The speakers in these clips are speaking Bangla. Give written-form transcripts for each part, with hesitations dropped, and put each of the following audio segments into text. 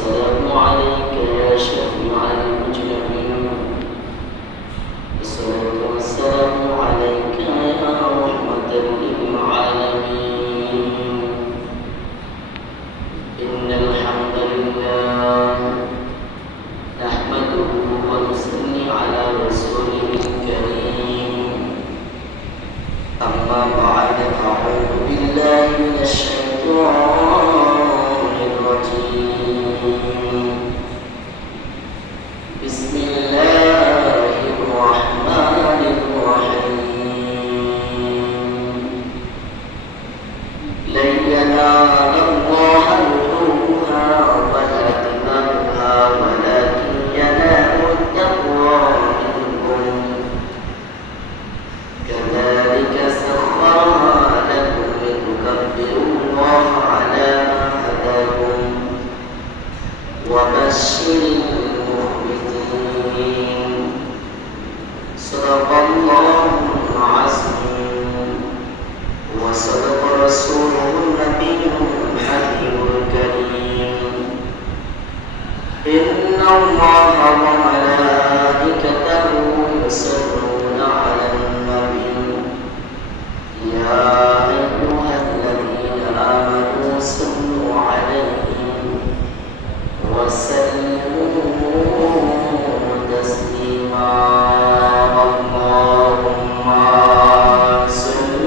والسلام عليك يا شفيع المجرمين الصلاة والسلام عليك يا رحمة للعالمين إن الحمد لله نحمده ونصلي على رسوله الكريم أما بعد أعوذ بالله من الشيطان الرجيم بسم الله الرحمن الرحيم لن ينال الله لحومها ولا دماؤها ولكن ينال التقوى منكم كذلك سخرها لكم لتكبروا الله على ما هداكم وبشر المخبتين صدق الله العظيم وصدق رسوله النبي الحبيب الكريم إن الله وملائكته يصلون على النبي يا أيها الذين آمنوا صلوا عليه وسلموا تسليما اللهم صل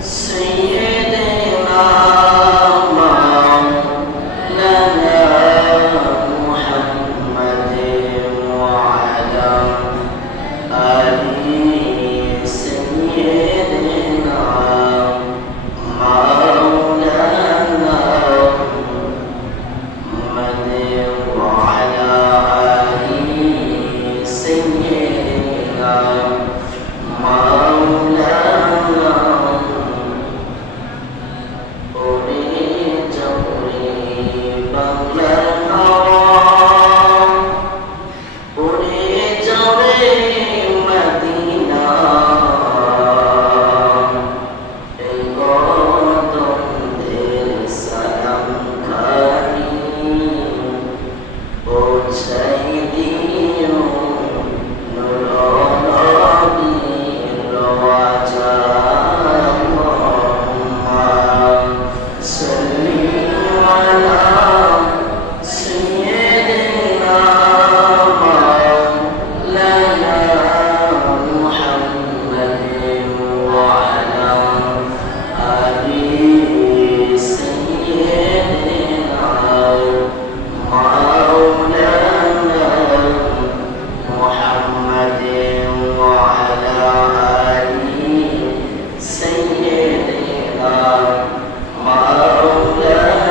سيدنا مولانا محمد وعلى آله سيدنا مولانا محمد وعلى آله سيدنا مولانا أريد قريبا للحرام أريد مدينة إغاثة للسلام كريم أجسيدي نور نبي الرجاء اللهم صل على سيدنا مولانا محمد وعلى آل سيدنا مولانا محمد وعلى آل سيدنا مولانا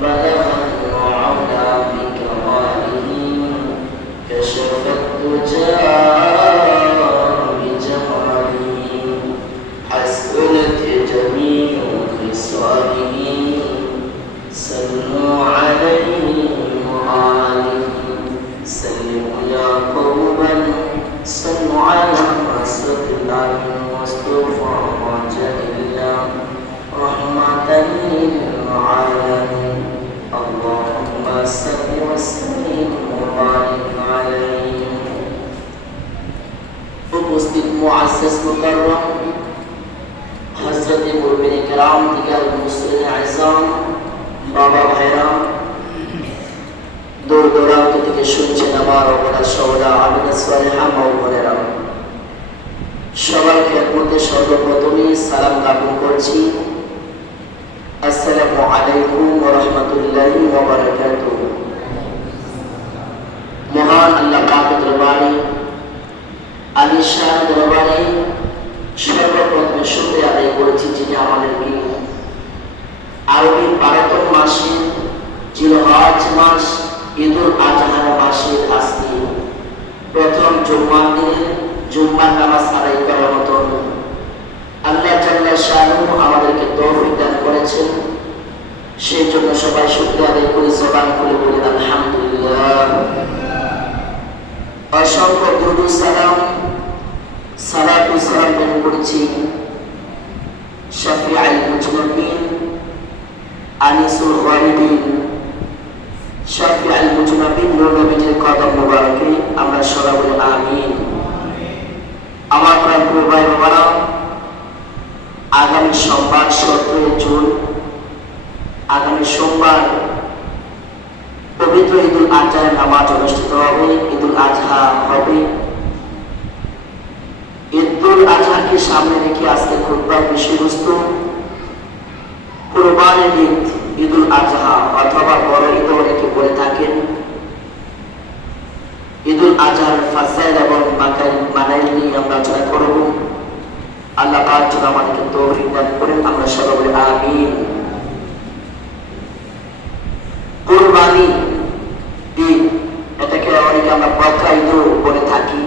بلغ العلا بكماله كشف الدجى بجماله حسنت جميع خصاله صلوا عليه وآله سلموا يا قوما صلوا على رسول الله المصطفى رجاء الله رحمة للعالمين اللهم صل وسلم وبارك عليه উপস্থিত মুআজ্জাজ মুকাররম হযরত মুরবিন کرام দিগার মুসলিম আযম বাবা ভাইরা দূর দূরান্ত থেকে শুনছেন আমার অবলা সওদা আবিদা সালেহা মা বোনেরা সবাইকে এর মধ্যে সর্বপ্রথমে সালাম জ্ঞাপন করছি আসসালামু আলাইকুম ওয়া রাহমাতুল্লাহি ওয়া বারাকাতুহু মহান আল্লাহ পাকের দরবারে আলিশান দরবারে সর্বপ্রথমে শুকরিয়া আদায় করেছি যিনি আমাদেরকে আরবি 12তম মাসে জিলহজ মাস ঈদুল আজহার মাসের আজকে প্রথম জুম্মার দিনে জুম্মার নামাজ আদায় করার মতো আল্লাহ জাল্লা শানুহু আমাদেরকে তৌফিক দান করেছেন সেই জন্য সবাই শুকরিয়া আদায় করি জবান খুলে বলি আলহামদুলিল্লাহ অসংখ্য দুরূদ সালাম সালাতু সালাম করেছি শাফিউল মুজনিবিন আনিসুল ওয়ালিদিন শাফিউল মুজনাবিন নবীজির কদম মোবারকে আমরা সবাই বলি আমিন। আমার প্রাণ ভাই বাবারা, আগামী সোমবার 17 জুন, আগামী সোমবার পবিত্র ঈদুল আজহার নামাজ অনুষ্ঠিত হবে। ঈদুল আজহা হবে। ঈদুল আজহাকে সামনে রেখে আজকে খুতবার বিষয়বস্তু কুরবানির ঈদ, ঈদুল আজহা অথবা বড় ঈদ অনেকে বলে থাকেন। ঈদুল আজহার ফাসাইল এবং মানাইল নিয়ে আমরা আলোচনা করব। আল্লাহ পাক যেন আমাদেরকে তৌফিক দান করেন, আমরা সবাই বলি আমিন। কুরবানি ঈদ, এটাকে অনেকে আমরা বকরা ঈদও বলে থাকি।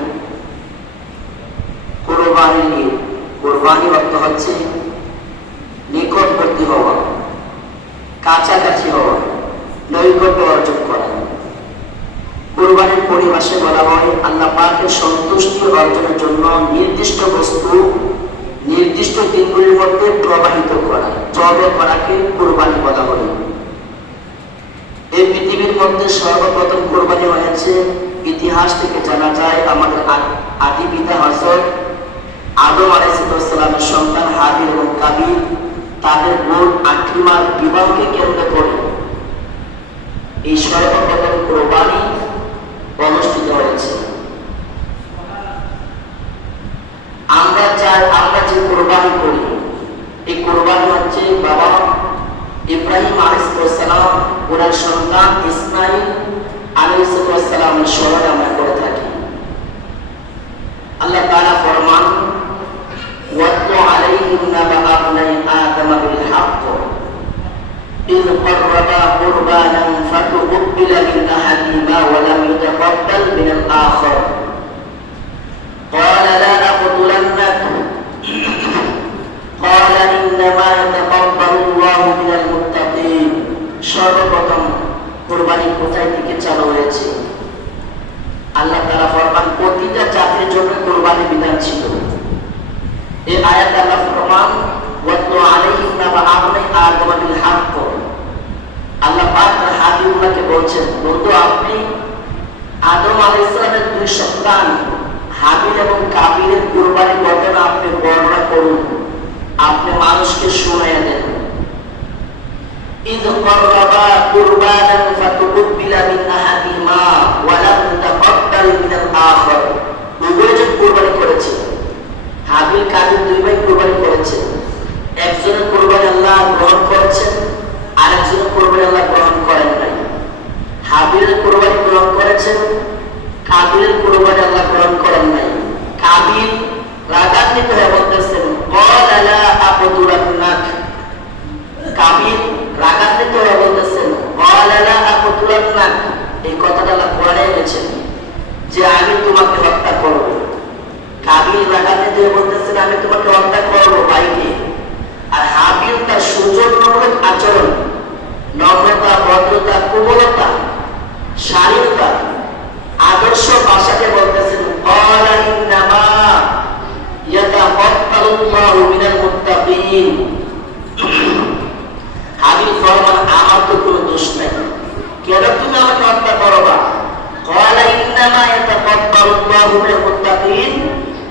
কুরবানি ঈদ, কুরবানি অর্থ হচ্ছে নিকটবর্তী হওয়া, কাছাকাছি হওয়া, নৈকট্য অর্জন করা। কুরবানির পরিভাষায় বলা হয় আল্লাহ পাকের সন্তুষ্টি অর্জনের জন্য নির্দিষ্ট বস্তু নির্দিষ্ট দিনগুলির মধ্যে প্রবাহিত করা, জবে করাকে কুরবানি বলা হয়। এই পৃথিবীর মধ্যে সর্বপ্রথম কুরবানি হয়েছে, ইতিহাস থেকে জানা যায়, আমাদের আদি পিতা হযরত আদম আলাইহিস সালামের সন্তান হাবিল এবং কাবিল তাদের বোন আকরিমার বিবাহকে কেন্দ্র করে এই সর্বপ্রথম কুরবানি অনুষ্ঠিত হয়েছে। আমরা যে কুরবানি করি, এই কুরবানি হচ্ছে বাবা ইব্রাহিম আলাইহিস সালাম ওনার সন্তান ইসমাইল আলাইহিস সালামের স্মরণে আমরা করে থাকি। আল্লাহ তাআলা ফরমান ওয়াতলু আলাইহিম নাবা আবনাই আদম বিল হক إذ قربا قربانا فتقبل من أحدهما ولم يتقبل من الآخر قال لا أقتلنك قال إنما يتقبل الله من المتقين। সর্বপ্রথম কুরবানি কোথায় থেকে চালু হয়েছে? আল্লাহ তাআলা ফরমান প্রতিটা জাতির জন্য কুরবানি বিধান ছিল। এই আয়াত আল্লাহ ফরমান ওয়াতলু আলাইহিম নাবা আবনাই আদম বিল হক। আল্লাহ পাক হাবিবুল্লাহকে বলছেন, বন্ধু আপনি আদম আলাইহিস সালামের দুই সন্তান হাবিল এবং কাবিলের কুরবানির ঘটনা আপনি বর্ণনা করুন, আপনি মানুষকে শোনায়া দেন। ইয ক্বাররাবা কুরবানান ফাতুকবিলা মিন আহাদিহিমা ওয়া লাম ইতাকাব্বাল মিনাল আখার। উভয়ে যে কুরবানি করেছে, হাবিল কাবিল দুই ভাই কুরবানি করেছে। একজনের কুরবানি আল্লাহ গ্রহণ করেছেন, আরেকজনের কুরবানি আল্লাহ গ্রহণ করেন নাই। হাবিলের কুরবানি গ্রহণ করেছেন, কাবিলের কুরবানি আল্লাহ গ্রহণ করেন নাই। কাবিল রাগান্বিত হয়ে বলতেছেন ক্বালা লা আকুতুলান্নাক। কাবিল রাগান্বিত হয়ে বলতেছেন ক্বালা লা আকুতুলান্নাক। এই কথাটা আল্লাহ কোরআনে এনেছেন যে আমি তোমাকে হত্যা করব। কাবিল রাগান্বিত হয়ে বলতেছেন আমি তোমাকে হত্যা করব ভাইকে। আর হাবিল তার সৌজন্যমূলক আচরণ, নম্রতা, ভদ্রতা, কোমলতা, শালীনতা, আদর্শ ভাষাকে বলতেছেন ক্বালা ইন্নামা ইয়াতাকাব্বালুল্লাহু মিনাল মুত্তাকিন। হাবিল ফরমান আমার তো কোনো দোষ নাই, কেন তুমি আমাকে হত্যা করবা? ক্বালা ইন্নামা ইয়াতাকাব্বালুল্লাহু মিনাল মুত্তাকিন।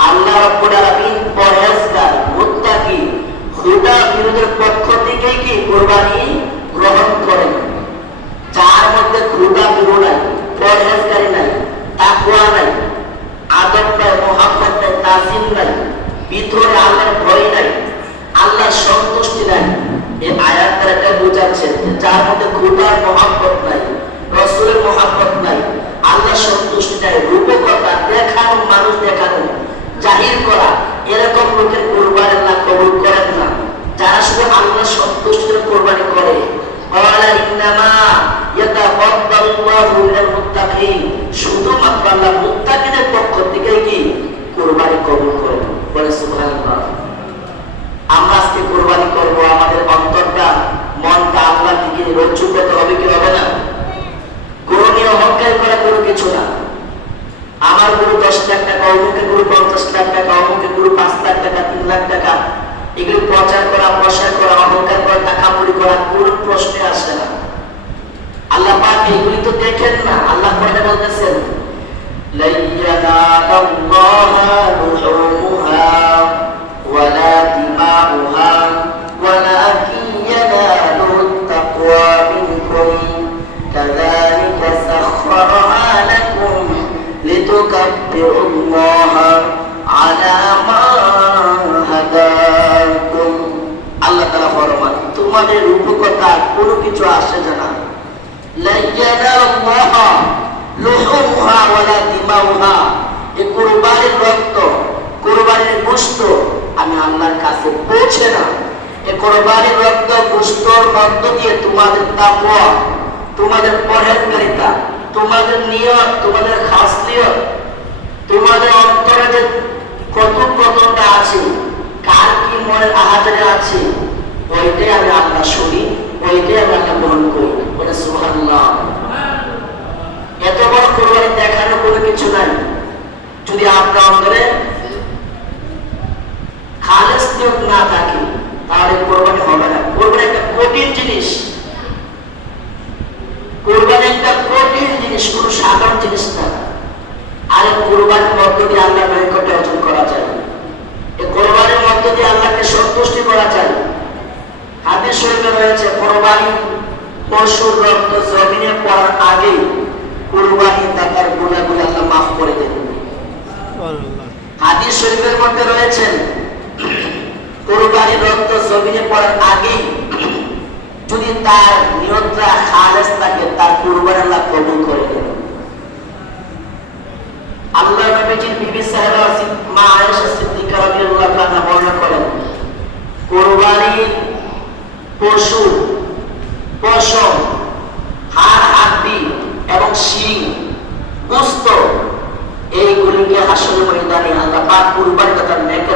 আল্লাহ রাব্বুল আলামিন পরহেজগার, মুত্তাকি, খুদা বিরোধের পক্ষ থেকে কি কুরবানি গ্রহণ করেন। যার মধ্যে খুদা বিরোধ নাই, পরহেজগারি নাই, তাকওয়া নাই, আদব নাই, মুহাব্বত নাই, তাজিম নাই, ভিতরে আল্লাহর ভয় নাই, আল্লাহর সন্তুষ্টি নাই, এই আয়াত দ্বারা এটা বোঝাচ্ছেন যে যার মধ্যে খুদার মুহাব্বত নাই, রাসূলের মুহাব্বত নাই, আল্লাহর সন্তুষ্টি নাই, রূপকথা দেখানো, মানুষ দেখানো, জাহির করা, এরকম লোকের কুরবানি আল্লাহ কবুল করেন না। যারা শুধু আল্লাহর সন্তুষ্টির কুরবানি করে, ক্বালা ইন্নামা ইয়াতাকাব্বালুল্লাহু মিনাল মুত্তাকিন, শুধুমাত্র আল্লাহ মুত্তাকিদের পক্ষ থেকে কি কুরবানি কবুল করেন। বলে সুবহানাল্লাহ। আমরা আজকে কুরবানি করব, আমাদের অন্তরটা, মনটা আল্লাহর দিকে রজ্জু করতে হবে কি হবে না? কোনো নিয়ে অহংকার করা কোনো কিছু না। আমার গুরু 10 লাখ টাকা, অমুকের গুরু 50 লাখ টাকা, অমুকের গুরু 5 লাখ টাকা, 3 লাখ টাকা, এগুলো প্রচার করা, প্রসার করা, অহংকার করা, টাকা কামড়ি করা কোন প্রশ্নে আসে না। আল্লাহ পাক এগুলি তো দেখেন না। আল্লাহ কোরআনে বলতেছেন লাইয়ানাল্লাহা লুহুমুহা ওয়ালা দিমাউহা ওয়ালাকিন ইয়ানালুত তাকওয়া মিনকুম কাযালিকা সাখখারাহা লাকুম লিতুকাব্বিরুল্লাহা আলা মা হাদাকুম। আল্লাহ তাআলা ফরমান তোমাদের রূপকথা কোনো কিছু আসে জানা। লাইয়ানাল্লাহা লুহুমুহা ওয়ালা দিমাউহা, এই কুরবানির রক্ত, কুরবানির গোশত আমি আল্লাহর কাছে পৌঁছে না। এই কুরবানির রক্ত গোশতর মধ্য দিয়ে তোমাদের তাকওয়া, তোমাদের পরহেজগারিতা, তোমাদের নিয়ত, তোমাদের খাসলিয়ত, তোমাদের অন্তরে যে কতটা আছে, কার কি মনের আহাজারে আছে, ওইটাই আমি আল্লাহ শুনি, ওইটাই আমি আল্লাহ গ্রহণ করি। বলে সুবহানাল্লাহ। এত বড় কুরবানি দেখানোর কোনো কিছু নাই। যদি আপনার অন্তরে খালেস নিয়ত না থাকে তাহলে কুরবানি হবে না। কুরবানি একটা কঠিন জিনিস, কুরবানি একটা কঠিন জিনিস, কোনো সাধারণ জিনিস না। আর কুরবানির মধ্য দিয়ে আল্লাহর নৈকট্য অর্জন করা যায়। এই কুরবানির মধ্য দিয়ে আল্লাহকে সন্তুষ্টি করা যায়। হাদিস শরীফে রয়েছে কুরবানি পশুর রক্ত জমিনে পড়ার আগে কুরবানি তার গুনাহগুলো আল্লাহ মাফ করে দেন। হাদিস শরীফের মধ্যে রয়েছে কুরবানির রক্ত জমিনে পড়ার আগে যদি তার নিয়তটা খালেস থাকে তার কুরবানি আল্লাহ কবুল করে দেন। আল্লাহ নবীজির বিবি সাহেবা মা আয়েশা সিদ্দিকা রাদিয়াল্লাহু আনহা বর্ণনা করেন কুরবানি পশু, পশম, হাড়, হাড্ডি এবং শিং, গোশত এইগুলিকে হাসরের ময়দানে আল্লাহ পাক কুরবানি তথা নেক